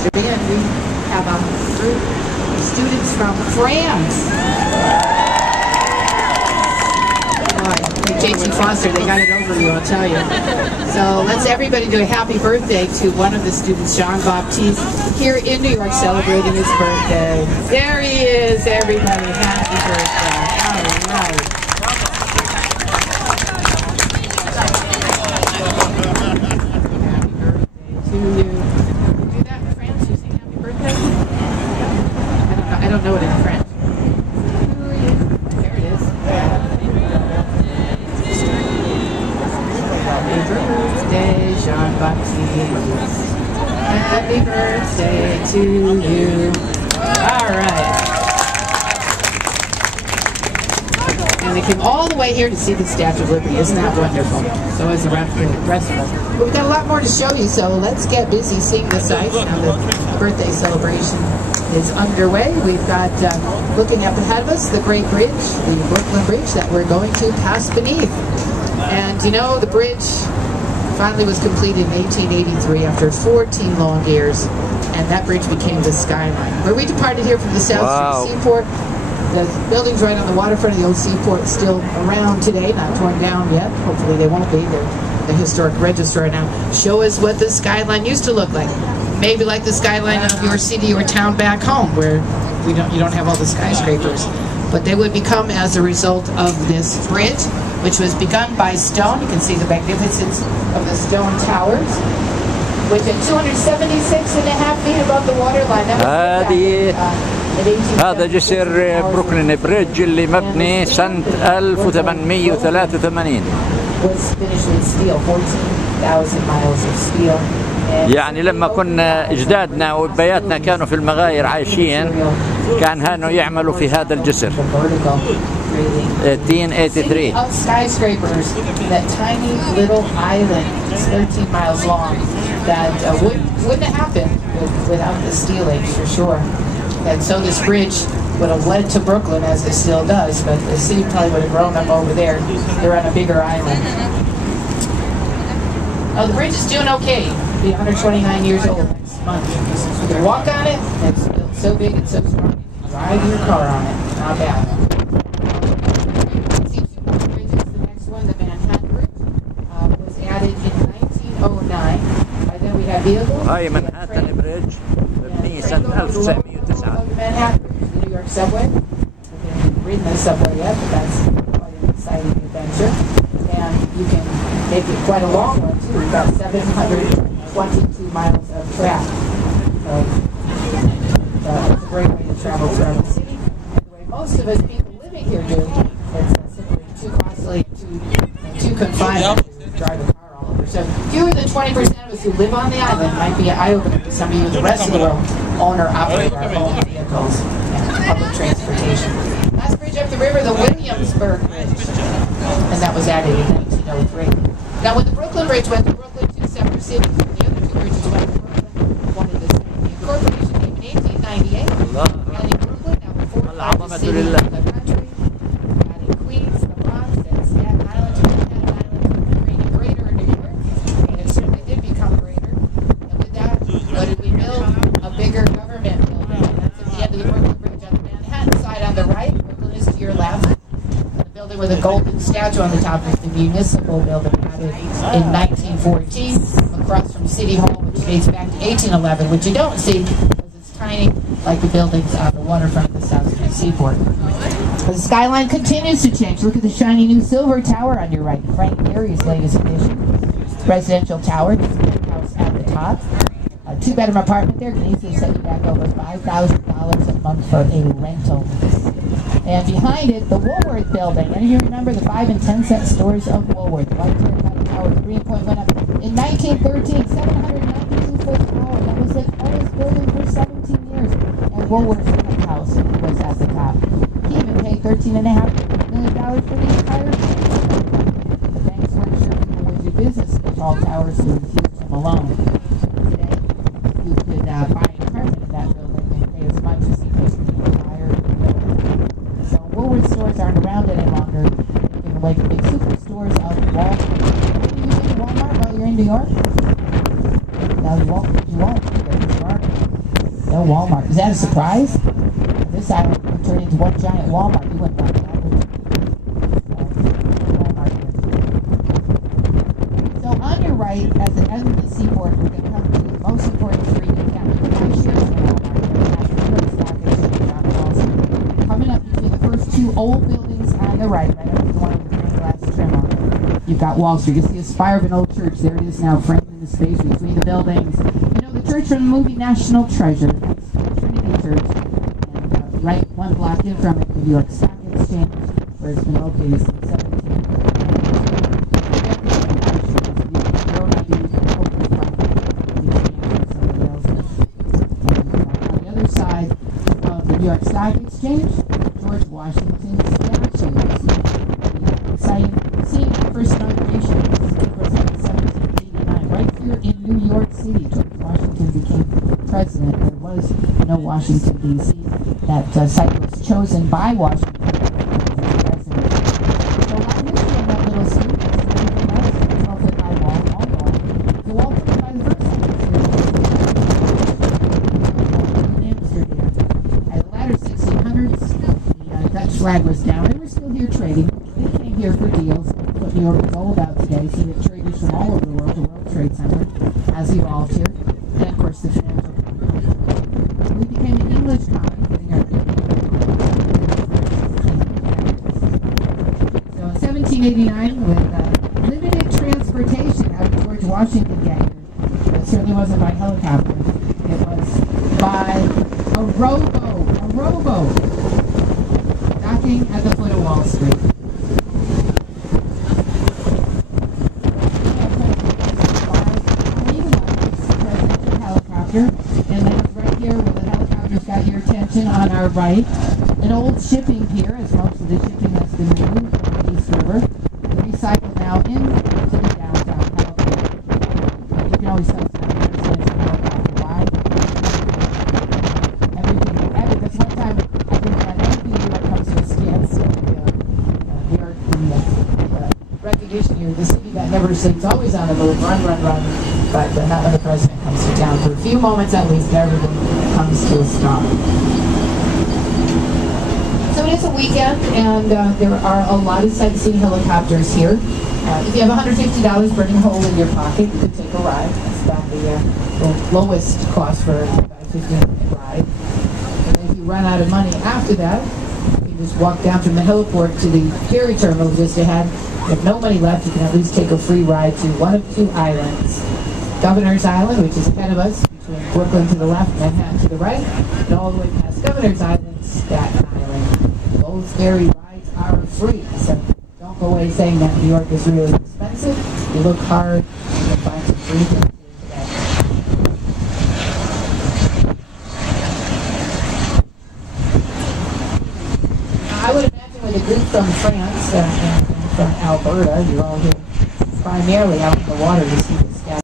history, and we have a group of students from France. J.T. Foster, they got it over you, I'll tell you. So let's everybody do a happy birthday to one of the students, Jean-Baptiste, here in New York celebrating his birthday. There he is, everybody. Happy birthday. All right. Happy birthday to you. Can you do that in France? You sing happy birthday? I don't know it in French. There it is. Happy birthday, Jean-Baptiste. Happy birthday to you. All right. And they came all the way here to see the Statue of Liberty. Isn't that wonderful? So is the rest of us. But we've got a lot more to show you, so let's get busy seeing the sights. Now the birthday celebration is underway. We've got, looking up ahead of us, the Great Bridge, the Brooklyn Bridge that we're going to pass beneath. And you know, the bridge finally was completed in 1883 after 14 long years, and that bridge became the skyline. Where we departed here from the South Street Seaport, the buildings right on the waterfront of the old seaport still around today, not torn down yet. Hopefully they won't be. They're the historic register right now. Show us what the skyline used to look like. Maybe like the skyline of your city or town back home, where you don't have all the skyscrapers. But they would become as a result of this bridge, which was begun by stone. You can see the magnificence of the stone towers, which at 276.5 feet above the waterline. هذا جسر بروكلين بريدج اللي مبني سنة 1883. Was finished with steel, 14,000 miles of steel. يعني لما كنا اجدادنا وبياتنا كانوا في المغاير عايشين كان هانوا يعملوا في هذا الجسر. 1883. Of skyscrapers, that tiny little island, it's 13 miles long, that wouldn't have happened without the steel age for sure. And so this bridge would have led to Brooklyn, as it still does, but the city probably would have grown up over there. They're on a bigger island. Oh, the bridge is doing okay. It'll be 129 years old next month. You can walk on it. It's built so big and so strong. You can drive your car on it. Not bad. See, two more bridges. The next one, the Manhattan Bridge, was added in 1909. By then we had vehicles. هاي منهاتن بريدج مبني سنة 1909. Manhattan Bridge, the New York subway. We haven't ridden the subway yet, but that's quite an exciting adventure. And you can make it quite a long one too. We've got 722 miles of track. So it's a great way to travel throughout the city. And the way most of us people living here do, it's simply too costly, too confined to drive a car all over. So fewer than 20% of us who live on the island might be an eye-opener to some of you in the rest of the world own or operate our own vehicles and public transportation. Last bridge up the river, the Williamsburg Bridge, and that was added in 1903. Now when the Brooklyn Bridge went to Brooklyn, two separate cities, the other two bridges went to Brooklyn, one in the city. The incorporation came in 1898, adding Brooklyn, now the fourth largest city in the country, adding Queens, the Bronx, and Staten Island to Manhattan Island, creating greater New York, and it certainly did become greater. And with that, what did we build? A bigger government building. And that's at the end of the Brooklyn Bridge on the Manhattan side on the right. Brooklyn is to your left. The building with a golden statue on the top is the municipal building added in 1914 across from City Hall, which dates back to 1811, which you don't see because it's tiny like the buildings on the waterfront of the South Street Seaport. The skyline continues to change. Look at the shiny new silver tower on your right, Frank Gehry's latest addition. Residential tower, house at the top. A two-bedroom apartment there can easily set you back over $5,000 a month for a rental. And behind it, the Woolworth building. And you remember the 5 and 10 cent stores of Woolworth. The white terracotta tower, the green point went up in 1913, 792 foot tower. That was the tallest building for 17 years. And Woolworth's house was at the top. He even paid $13.5 million for the entire thing. The banks weren't sure people would do business with tall towers, so refused him alone. Today, you could buy an apartment in that building and pay as much as he paid for the entire building. So Woolworth stores aren't around any longer. They're like the big superstores of Walmart. Are you using Walmart while you're in New York? No, you won't. You won't. Because you aren't. No Walmart. Is that a surprise? This island would turn into one giant Walmart. You wouldn't want that, would you? Walmart here. So on your right, as an end of the seaport, we're going to come to the most important street in town. Coming up between the first two old buildings on the right up to the one with the green glass trim on it. You've got Wall Street. You can see a spire of an old church. There it is now, framed in the space between the buildings. You know the church from the movie National Treasure. That's Trinity Church. And right one block in from it, the New York Stock Exchange, where it's been located since 17. On the other side of the New York Stock Exchange, George Washington statue. Exciting scene, first inauguration was in 1789. Right here in New York City, George Washington became president. There was no Washington, D.C. That site was chosen by Washington as president. So a lot of history in that little street. It's a 12-foot high wall. The wall put by the first Amsterdam. At the latter 1600s, the Dutch flag was down. They were still here trading. They came here for deals. What New York is all about today, so that traders from all over the world, the World Trade Center, has evolved here. And of course, the financial colony. We became an English colony, getting our so in 1789, with limited transportation out of George Washington gang, it certainly wasn't by helicopter. It was by a rowboat, docking at the foot of Wall Street. And then right here where the helicopter's got your attention on our right, an old shipping pier, as most of the shipping has been moved from the East River, recycled now into the downtown helicopter. You can always tell it's not a helicopter. Why? That's one time I think that everything New York comes to a standstill. New York, the recognition here, the city that never sleeps, always on the move, run. But not when the president comes to town. For a few moments at least, everything comes to a stop. So it is a weekend, and there are a lot of sightseeing helicopters here. If you have $150 burning a hole in your pocket, you could take a ride. That's about the lowest cost for a 15-minute ride. And if you run out of money after that, you can just walk down from the heliport to the ferry terminal just ahead. If you have no money left, you can at least take a free ride to one of two islands. Governor's Island, which is ahead of us, between Brooklyn to the left, Manhattan to the right, and all the way past Governor's Island, Staten Island. Those ferry rides are free, so don't go away saying that New York is really expensive. If you look hard, you can find some free things here today. I would imagine with a group from France and from Alberta, you're all here primarily out in the water to see the